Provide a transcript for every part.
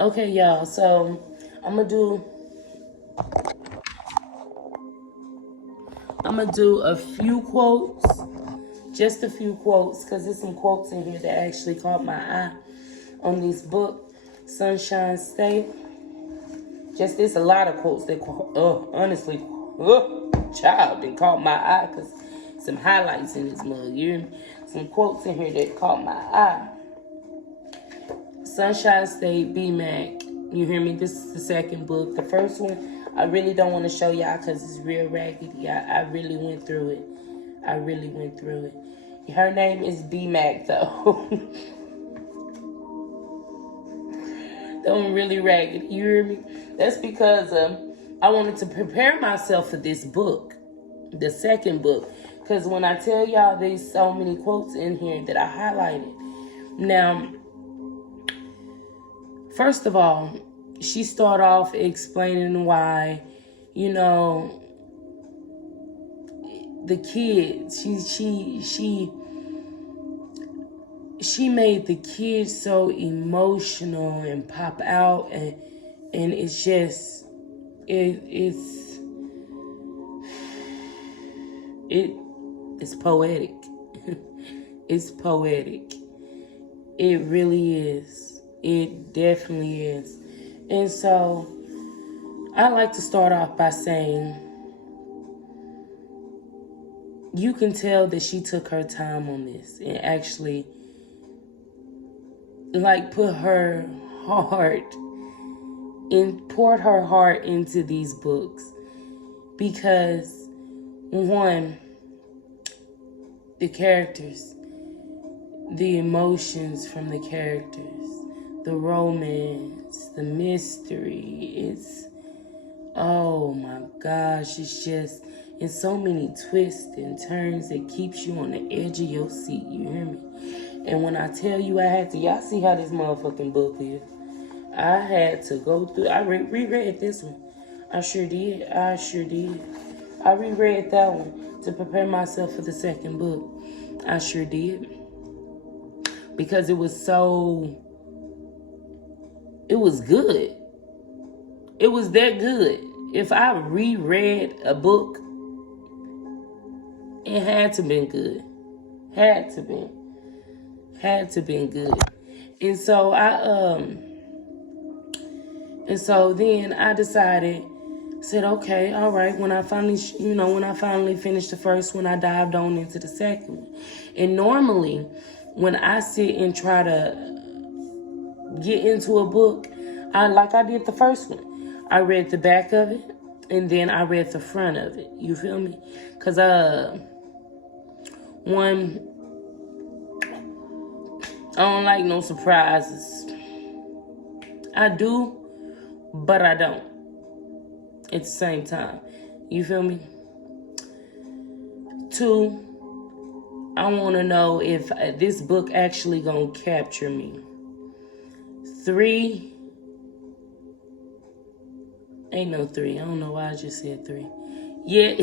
Okay, y'all. So I'm gonna do a few quotes, just a few quotes, because there's some quotes in here that actually caught my eye on this book, Sunshine State. Just there's a lot of quotes that, honestly, child, that caught my eye, because some highlights in this mug. You hear me? Some quotes in here that caught my eye. Sunshine State, BMack. You hear me? This is the second book. The first one, I really don't want to show y'all because it's real raggedy. I really went through it. I really went through it. Her name is BMack, though. That one really raggedy. You hear me? That's because I wanted to prepare myself for this book, the second book. Because when I tell y'all, there's so many quotes in here that I highlighted. Now, first of all, she started off explaining why, you know, the kids, she made the kids so emotional and pop out, and it's just it's poetic. It's poetic. It really is. It definitely is. And so I like to start off by saying you can tell that she took her time on this and actually like put her heart and poured her heart into these books, because one, the characters, the emotions from the characters, the romance, the mystery, it's, oh my gosh, it's just, in so many twists and turns that keeps you on the edge of your seat, you hear me? And when I tell you I had to, y'all see how this motherfucking book is. I had to go through, I reread this one. I sure did. I reread that one to prepare myself for the second book. I sure did. Because it was good. It was that good. If I reread a book, it had to been good. Had to been good. And so then I decided, said, okay, all right. When I finally finished the first one, I dived on into the second one. And normally, when I sit and try to get into a book, I did the first one. I read the back of it, and then I read the front of it. You feel me? Because one, I don't like no surprises. I do, but I don't at the same time. You feel me? Two, I want to know if this book actually gonna capture me. Three, ain't no three. I don't know why I just said three. Yeah.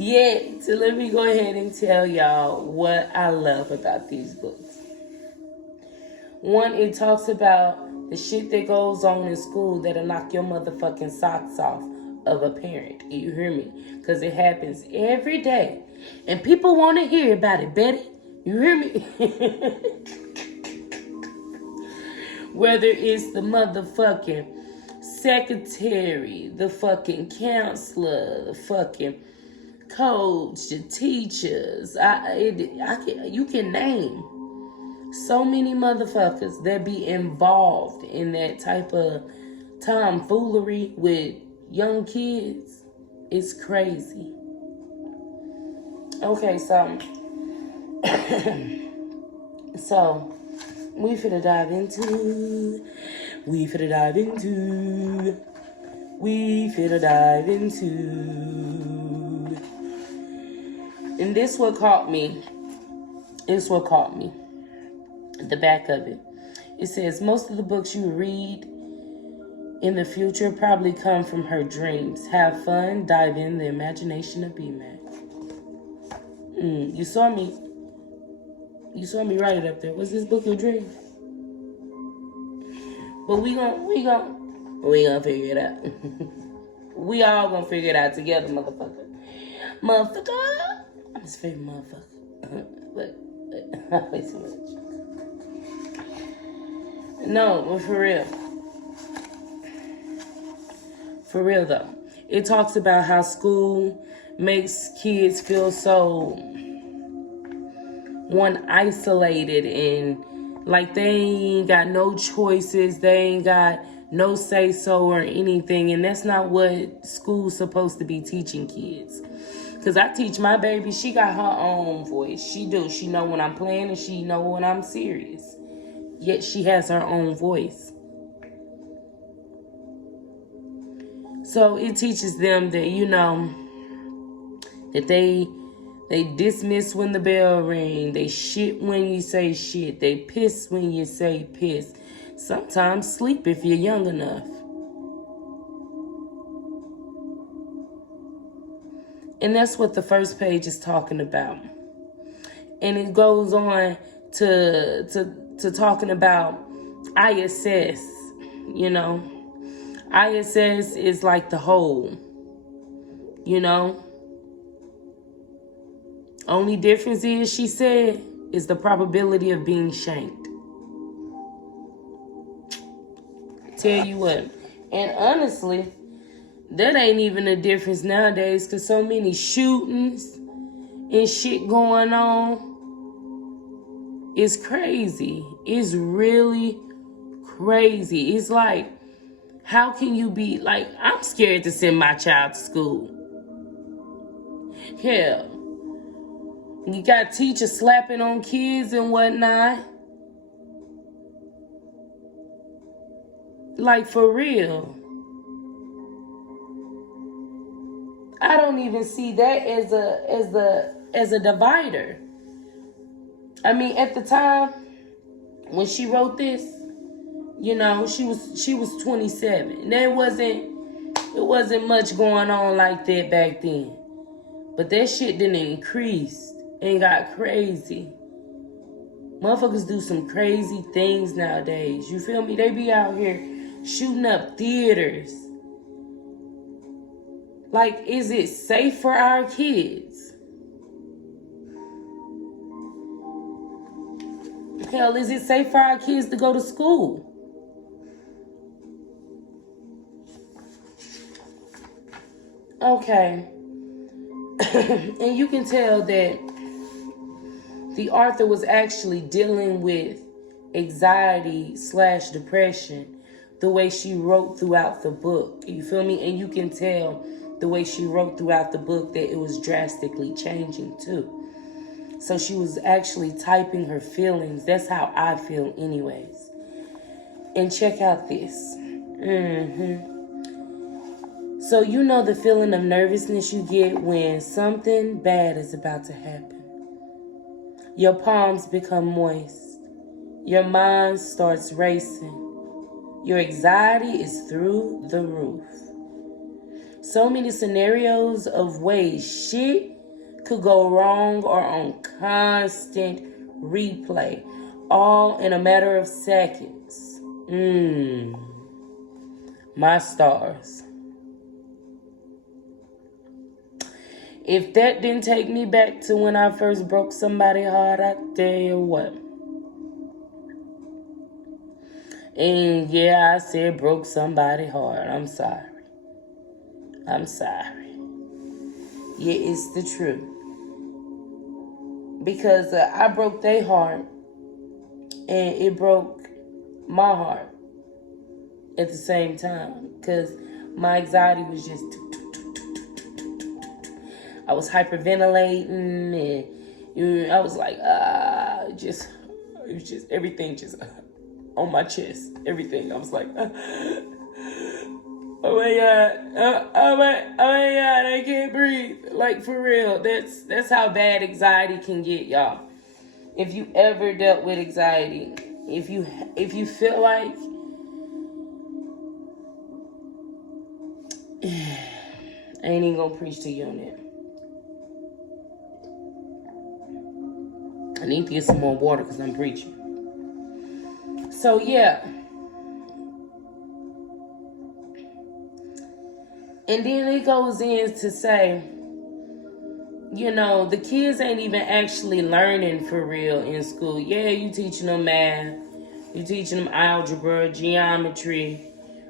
Yeah, so let me go ahead and tell y'all what I love about these books. One, it talks about the shit that goes on in school that'll knock your motherfucking socks off of a parent. You hear me? Because it happens every day. And people want to hear about it, Betty. You hear me? Whether it's the motherfucking secretary, the fucking counselor, the fucking coach, the teachers, you can name so many motherfuckers that be involved in that type of tomfoolery with young kids. It's crazy. Okay, so so we finna dive into and this what caught me. The back of it. It says, most of the books you read in the future probably come from her dreams. Have fun, dive in the imagination of BMack. You saw me write it up there. Was this book your dream? But we gonna figure it out. We all gonna figure it out together, motherfucker. Motherfucker. I'm his favorite motherfucker. Look, I play too much. No, but for real. For real though. It talks about how school makes kids feel so isolated and like they ain't got no choices, they ain't got no say so or anything, and that's not what school's supposed to be teaching kids. Cause I teach my baby, she got her own voice. She know when I'm playing and she know when I'm serious. Yet she has her own voice. So it teaches them that, that they dismiss when the bell ring. They shit when you say shit. They piss when you say piss. Sometimes sleep if you're young enough. And that's what the first page is talking about. And it goes on to talking about ISS, ISS is like the whole, Only difference is, she said, is the probability of being shanked. Tell you what. And honestly, that ain't even a difference nowadays because so many shootings and shit going on. It's crazy. It's really crazy. It's like, how can you be like, I'm scared to send my child to school. Hell, you got teachers slapping on kids and whatnot. Like, for real. I don't even see that as a divider. I mean, at the time when she wrote this, she was 27. It wasn't much going on like that back then. But that shit didn't increase and got crazy. Motherfuckers do some crazy things nowadays. You feel me? They be out here shooting up theaters. Like, is it safe for our kids? Hell, is it safe for our kids to go to school? Okay. And you can tell that the author was actually dealing with anxiety/depression the way she wrote throughout the book. You feel me? And you can tell the way she wrote throughout the book that it was drastically changing too. So she was actually typing her feelings. That's how I feel anyways. And check out this. So the feeling of nervousness you get when something bad is about to happen. Your palms become moist. Your mind starts racing. Your anxiety is through the roof. So many scenarios of ways shit could go wrong or on constant replay, all in a matter of seconds. My stars. If that didn't take me back to when I first broke somebody's heart, I tell you what. And yeah, I said broke somebody's heart. I'm sorry. Yeah, it's the truth. Because I broke their heart and it broke my heart at the same time. Because my anxiety was just... I was hyperventilating and I was like, it was just everything just on my chest. Everything. I was like, oh my God, oh my God, I can't breathe. Like, for real, that's how bad anxiety can get, y'all. If you ever dealt with anxiety, if you feel like, I ain't even gonna preach to you on that. I need to get some more water because I'm preaching. So yeah, And then it goes in to say, you know, the kids ain't even actually learning for real in school. Yeah, you teaching them math, you teaching them algebra, geometry,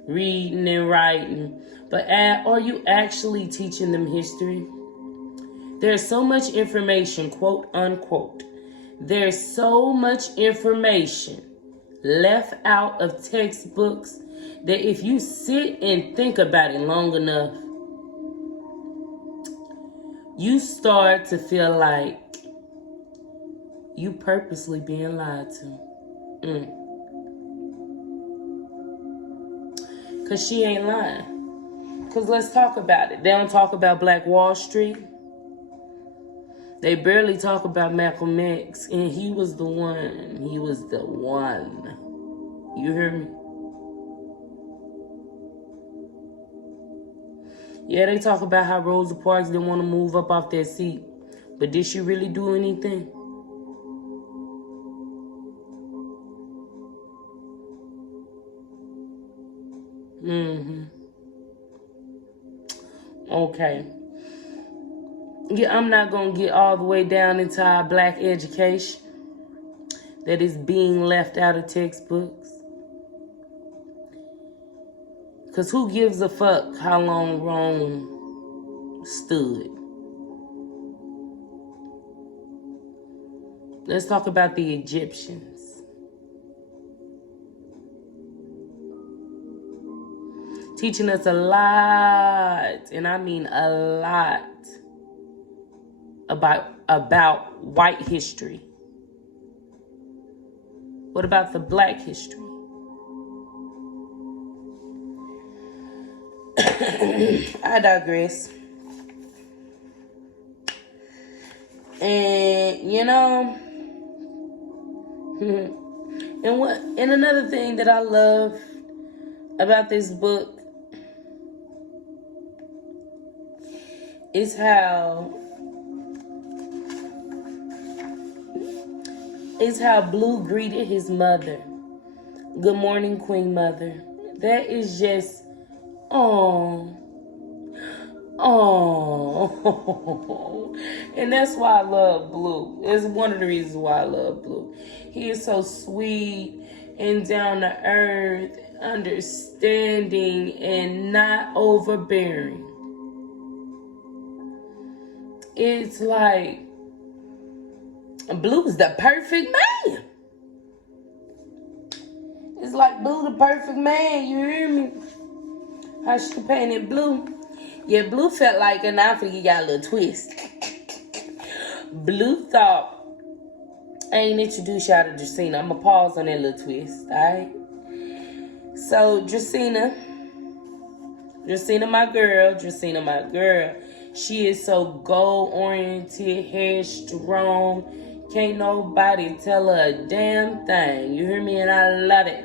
reading and writing, but are you actually teaching them history? There's so much information, quote unquote. There's so much information left out of textbooks that if you sit and think about it long enough, you start to feel like you purposely being lied to. Because she ain't lying. Because let's talk about it. They don't talk about Black Wall Street. They barely talk about Malcolm X. And he was the one. He was the one. You hear me? Yeah, they talk about how Rosa Parks didn't want to move up off that seat. But did she really do anything? Okay. Yeah, I'm not going to get all the way down into our black education that is being left out of textbooks. Because who gives a fuck how long Rome stood? Let's talk about the Egyptians. Teaching us a lot, and I mean a lot, about white history. What about the black history? I digress. And you know, and another thing that I love about this book is how Blue greeted his mother. Good morning, Queen Mother. That is just, oh. And that's why I love Blue. It's one of the reasons why I love Blue. He is so sweet and down to earth, understanding, and not overbearing. It's like Blue's the perfect man. It's like Blue the perfect man, you hear me? How she painted Blue. Yeah, Blue felt like, and I'm finna give y'all a little twist. Blue thought, I ain't introduced y'all to Jacina. I'm gonna pause on that little twist, alright? So, Jacina, my girl. She is so goal-oriented, headstrong. Can't nobody tell her a damn thing. You hear me? And I love it.